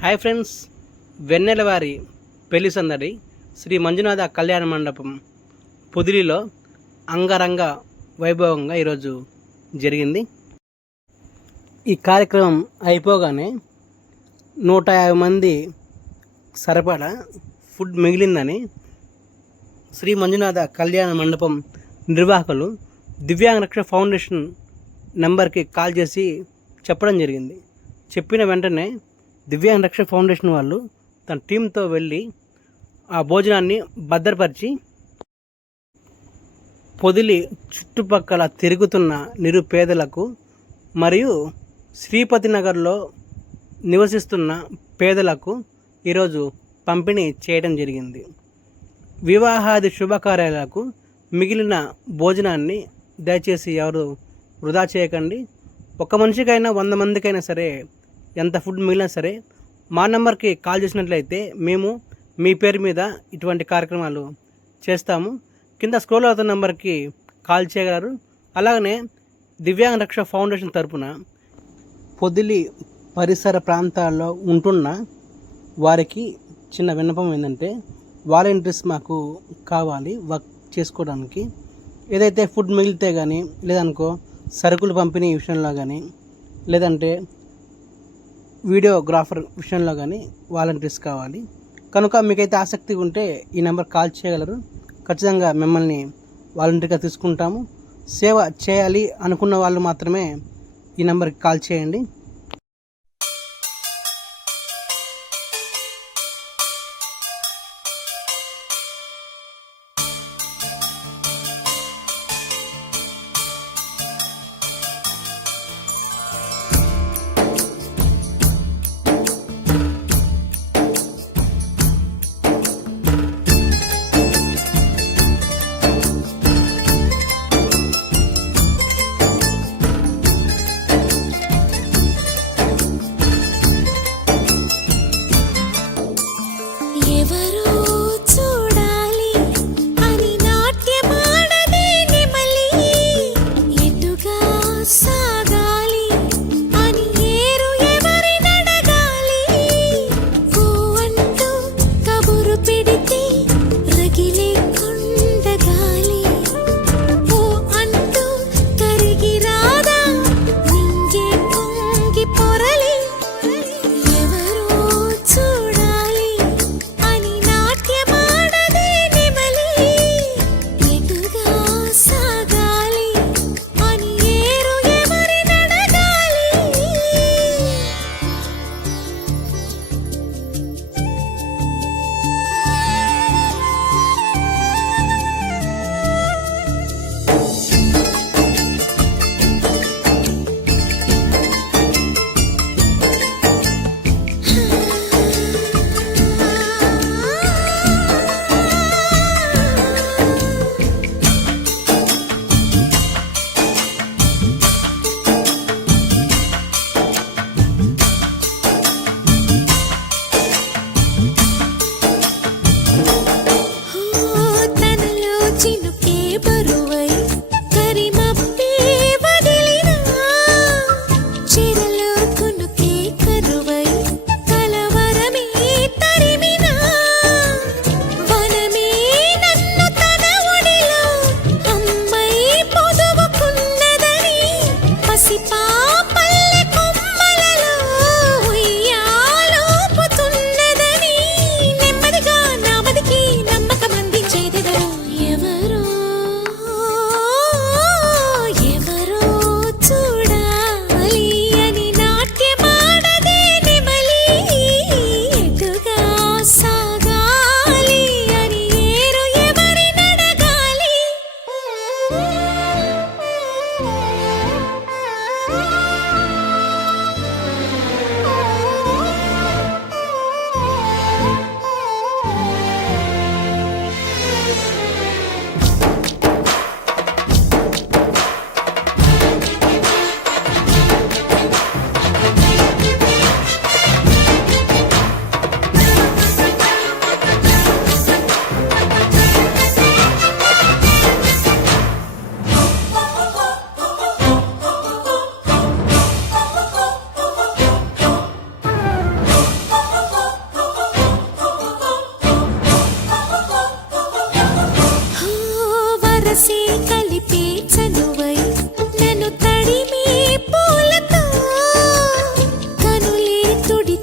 Hi friends, వెన్నెలవారి పెళ్లి సందడి శ్రీ మంజునాథ కళ్యాణ మండపం పొదిలిలో అంగరంగ వైభవంగా ఈరోజు జరిగింది. ఈ కార్యక్రమం అయిపోగానే 150 మంది సరిపడా ఫుడ్ మిగిలిందని శ్రీ మంజునాథ కళ్యాణ మండపం నిర్వాహకులు దివ్యాంగ రక్ష ఫౌండేషన్ నెంబర్కి కాల్ చేసి చెప్పడం జరిగింది. చెప్పిన వెంటనే దివ్యాంగ రక్ష ఫౌండేషన్ వాళ్ళు తన టీంతో వెళ్ళి ఆ భోజనాన్ని భద్రపరిచి పొదిలి చుట్టుపక్కల తిరుగుతున్న నిరుపేదలకు మరియు శ్రీపతి నగర్లో నివసిస్తున్న పేదలకు ఈరోజు పంపిణీ చేయడం జరిగింది. వివాహాది శుభకార్యాలకు మిగిలిన భోజనాన్ని దయచేసి ఎవరు వృధా చేయకండి. ఒక మనిషికైనా 100 మందికైనా సరే, ఎంత ఫుడ్ మిగిలినా సరే మా నెంబర్కి కాల్ చేసినట్లయితే మేము మీ పేరు మీద ఇటువంటి కార్యక్రమాలు చేస్తాము. కింద స్క్రోల్ అవుతున్న నెంబర్కి కాల్ చేయగలరు. అలాగనే దివ్యాంగ రక్ష ఫౌండేషన్ తరపున పొదిలి పరిసర ప్రాంతాల్లో ఉంటున్న వారికి చిన్న విన్నపం ఏంటంటే, వాలంటీర్స్ మాకు కావాలి వర్క్ చేసుకోవడానికి. ఏదైతే ఫుడ్ మిగిలితే కానీ, లేదనుకో సరుకులు పంపిణీ విషయంలో కానీ, లేదంటే వీడియోగ్రాఫర్ విషయంలో కానీ వాలంటీర్స్ కావాలి. కనుక మీకైతే ఆసక్తి ఉంటే ఈ నెంబర్ కాల్ చేయగలరు. ఖచ్చితంగా మిమ్మల్ని వాలంటీర్గా తీసుకుంటాము. సేవ చేయాలి అనుకున్న వాళ్ళు మాత్రమే ఈ నెంబర్కి కాల్ చేయండి.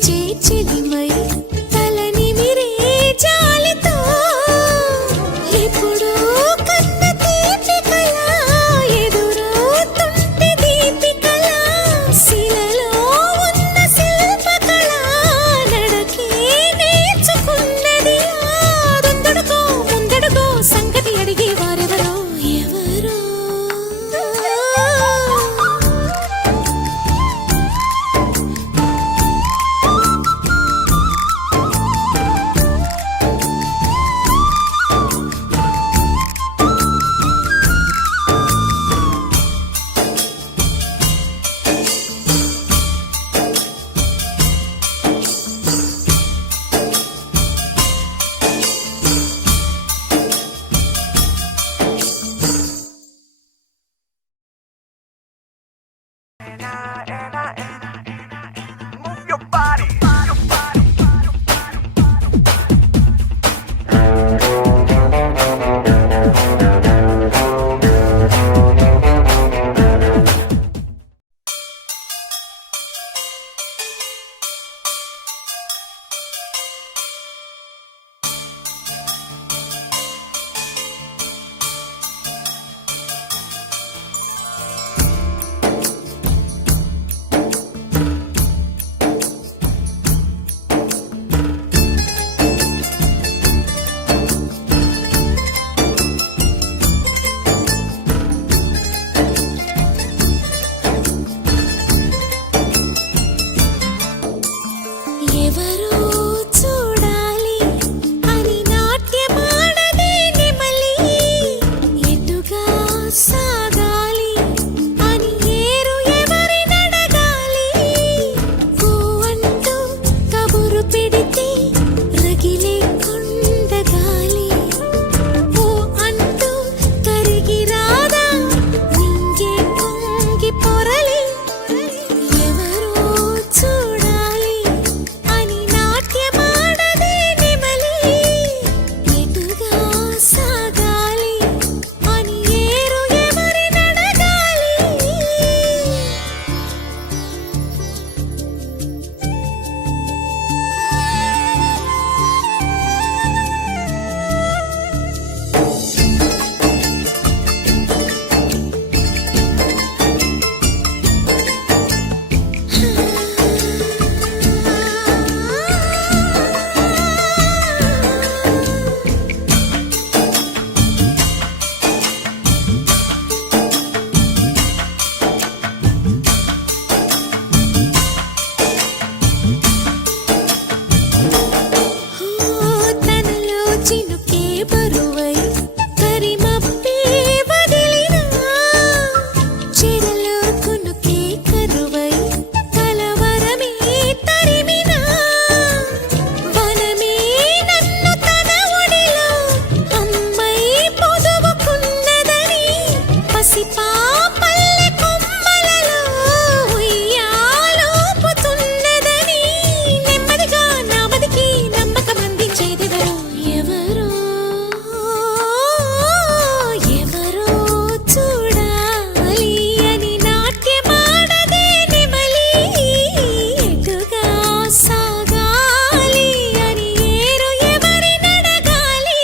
పిలిచే చెలిమై తలనిమిరే జాలితో ఎప్పుడో కన్న తీపి కళ ఎదురవుతుంటే దీపికల శిలలో ఉన్న శిల్పకళ నడకే నేర్చుకున్నది ముందడుగో ముందడుగో సంగతి అడిగే వారెవరో ఎవరో Move your body. ఎవరో చూడాలి అని నాట్యమాడదే నెమలి ఎటుగా సాగాలి అని ఏరు ఎవరినడగాలి అంటూ కబురు పెడితే రగిలే కొండగాలి ఓ అంటూ కరిగి రాదా నింగే పొంగి పొరలి ఎవరో చూడాలి అని నాట్యమాడదే నెమలి ఎటుగా సాగాలి అని ఏరు ఎవరినడగాలి తనలో చినుకే బరువై కరిమప్పే వదిలినా చెరలో కునుకే కరువై కలవరమే తరిమినా వనమే నన్ను తన ఒడిలో అమ్మై పొదువుకున్నదని పసిపాపల్లె కొమ్మలలో ఉయ్యాలోపుతున్నదని నెమ్మదిగా నామదికి నమ్మకం అందించేదెవరో ఎవరో ఎవరో చూడాలి అని నాట్యమాడదే నెమలి ఎటుగా సాగాలి అని ఏరు ఎవరినడగాలి